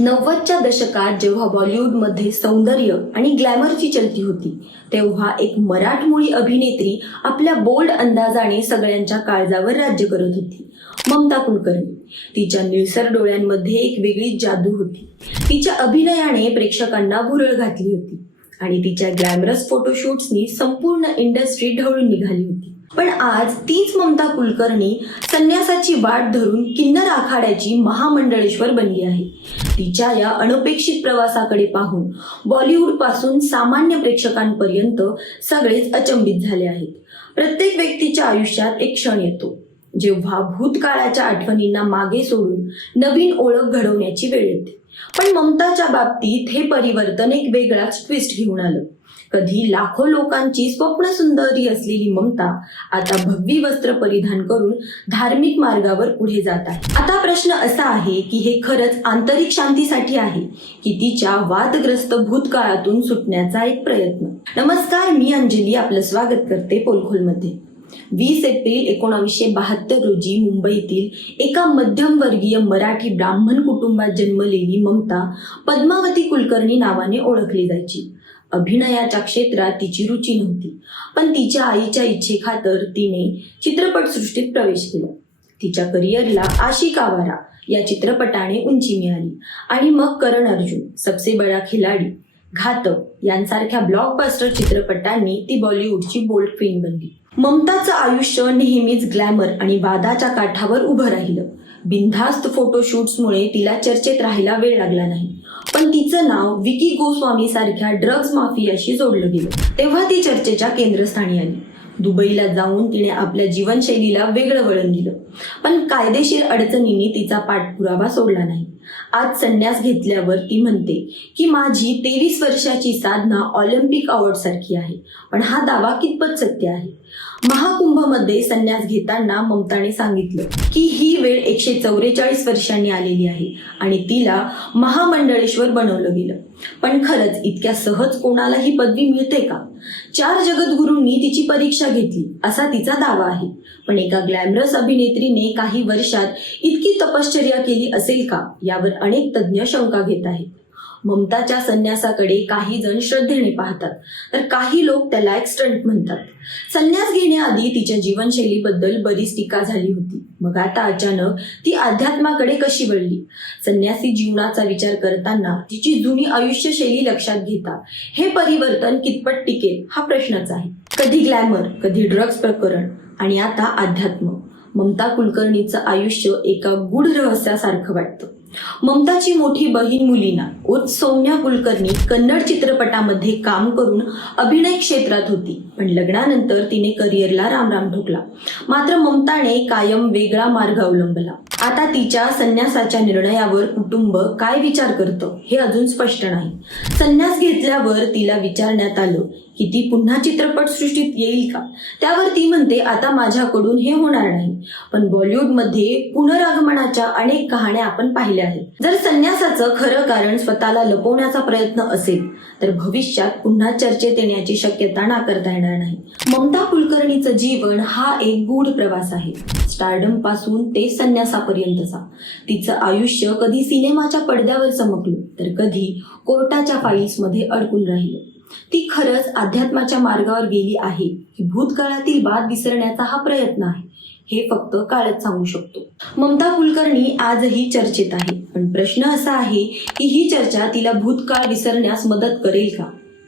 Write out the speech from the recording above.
नव्वदच्या दशकात जेव्हा बॉलिवूडमध्ये सौंदर्य आणि ग्लॅमरची चलती होती तेव्हा एक मराठमोळी अभिनेत्री आपल्या बोल्ड अंदाजाने सगळ्यांच्या काळजावर राज्य करत होती. ममता कुलकर्णी. तिच्या निळसर डोळ्यांमध्ये एक वेगळी जादू होती. तिच्या अभिनयाने प्रेक्षकांना भुरळ घातली होती आणि तिच्या ग्लॅमरस फोटोशूट्सनी संपूर्ण इंडस्ट्री ढवळून निघाली होती. पण आज तीच ममता कुलकर्णी संन्यासाची वाट धरून किन्नर आखाड्याची महामंडळेश्वर बनली आहे. तिच्या या अनपेक्षित प्रवासाकडे पाहून बॉलिवूडपासून सामान्य प्रेक्षकांपर्यंत सगळेच अचंबित झाले आहेत. प्रत्येक व्यक्तीच्या आयुष्यात एक क्षण येतो. जेव्हा भूतकाळाच्या आठवणींना मागे सोडून नवीन ओळख घडवण्याची वेळ येते. पण ममताच्या बाबतीत हे परिवर्तन एक वेगळाच ट्विस्ट घेऊन आलं. कधी लाखो लोकांची स्वप्न सुंदरी असलेली ममता आता भगवी वस्त्र परिधान करून धार्मिक मार्गावर पुढे जात आहे. आता प्रश्न असा आहे की हे खरंच आंतरिक शांतीसाठी आहे की तिच्या वादग्रस्त भूतकाळातून सुटण्याचा एक प्रयत्न? नमस्कार मी अंजली. आपलं स्वागत करते पोलखोलमध्ये. वीस एप्रिल एकोणावीसशे बहात्तर रोजी मुंबईतील एका मध्यमवर्गीय मराठी ब्राह्मण कुटुंबात जन्मलेली ममता पद्मावती कुलकर्णी नावाने ओळखली जायची. अभिनयाच्या क्षेत्रात तिची रुची नव्हती. पण तिच्या आईच्या इच्छेखातर तिने चित्रपटसृष्टीत प्रवेश केला. तिच्या करिअरला आशिक आवारा या चित्रपटाने उंची मिळाली. आणि मग करण अर्जुन सबसे बडा खिलाडी घातक यांसारख्या ब्लॉकबस्टर चित्रपटांनी ती बॉलिवूडची बोल्ड क्वीन बनली. ममताचं आयुष्य नेहमीच ग्लॅमर आणि वादाच्या काठावर उभं राहिलं. बिनधास्त फोटोशूट्समुळे तिला चर्चेत राहायला वेळ लागला नाही. पण तिचं नाव विकी गोस्वामी सारख्या ड्रग्ज माफियाशी जोडलं गेलं. तेव्हा ती चर्चेच्या केंद्रस्थानी आली. दुबईला जाऊन तिने आपल्या जीवनशैलीला वेगळं वळण दिलं. पण कायदेशीर अडचणींनी तिचा पाठपुरावा सोडला नाही. आज संन्यास घेतल्यावर ती म्हणते की माझी तेवीस वर्षाची साधना ऑलिम्पिक अवॉर्ड सारखी आहे पण हा दावा कितपत सत्य आहे? महाकुंभमध्ये संन्यास घेताना ममताने सांगितलं की ही वेळ एकशे चौवेचाळीस वर्षांनी आलेली आहे आणि तिला महामंडळेश्वर बनवलं गेलं. पण खरंच इतक्या सहज कोणाला ही पदवी मिळते का? चार जगद्गुरूंनी तिची परीक्षा घेतली असा तिचा दावा आहे. पण एका ग्लॅमरस अभिनेत्रीने काही वर्षात इतकी तपश्चर्या केली असेल का यावर अनेक तज्ज्ञ शंका घेत आहेत. ममताच्या संन्यासाकडे काही जण श्रद्धेने पाहतात. तर काही लोक त्याला एक स्टंट म्हणतात. संन्यास घेण्याआधी तिच्या जीवनशैलीबद्दल बरीच टीका झाली होती. मग आता अचानक ती अध्यात्माकडे कशी वळली? संन्यासी जीवनाचा विचार करताना तिची जुनी आयुष्यशैली लक्षात घेता हे परिवर्तन कितपत टिकेल हा प्रश्नच आहे. कधी ग्लॅमर कधी ड्रग्ज प्रकरण आणि आता अध्यात्म. ममता कुलकर्णीचं आयुष्य एका गूढ रहस्यासारखं वाटतं. ममताची मोठी बहीण मुलीना उत सौम्या कुलकर्णी कन्नड चित्रपटामध्ये काम करून अभिनय क्षेत्रात होती. पण लग्नानंतर तिने करिअरला रामराम ठोकला. मात्र ममताने कायम वेगळा मार्ग अवलंबला. आता तिच्या संन्यासाच्या निर्णयावर कुटुंब काय विचार करतं हे अजून स्पष्ट नाही. संन्यास घेतल्यावर तिला विचारण्यात आलं की ती पुन्हा चित्रपट सृष्टीत येईल का? त्यावर ती म्हणते आता माझ्याकडून हे होणार नाही. पण बॉलिवूडमध्ये पुनरागमनाच्या अनेक कहाण्या आपण पाहिल्या आहेत. जर संन्यासाचं खरं कारण स्वतःला लपवण्याचा प्रयत्न असेल तर भविष्यात पुन्हा चर्चेत येण्याची शक्यता नाकारता येणार नाही. ममता कुलकर्णीचं जीवन हा एक गूढ प्रवास आहे. स्टारडमपासून ते संन्यासापर्यंतचा तिचं आयुष्य कधी सिनेमाच्या पडद्यावर चमकलं तर कधी कोर्टाच्या फाईल्समध्ये अडकून राहिलं. ती खरंच अध्यात्माच्या मार्गावर गेली आहे की भूतकाळातील बाद विसरण्याचा हा प्रयत्न आहे. हे फक्त काळच सांगू शकतो. ममता कुलकर्णी आजही चर्चेत आहे पण प्रश्न असा आहे की ही चर्चा तिला भूतकाळ विसरण्यास मदत करेल का?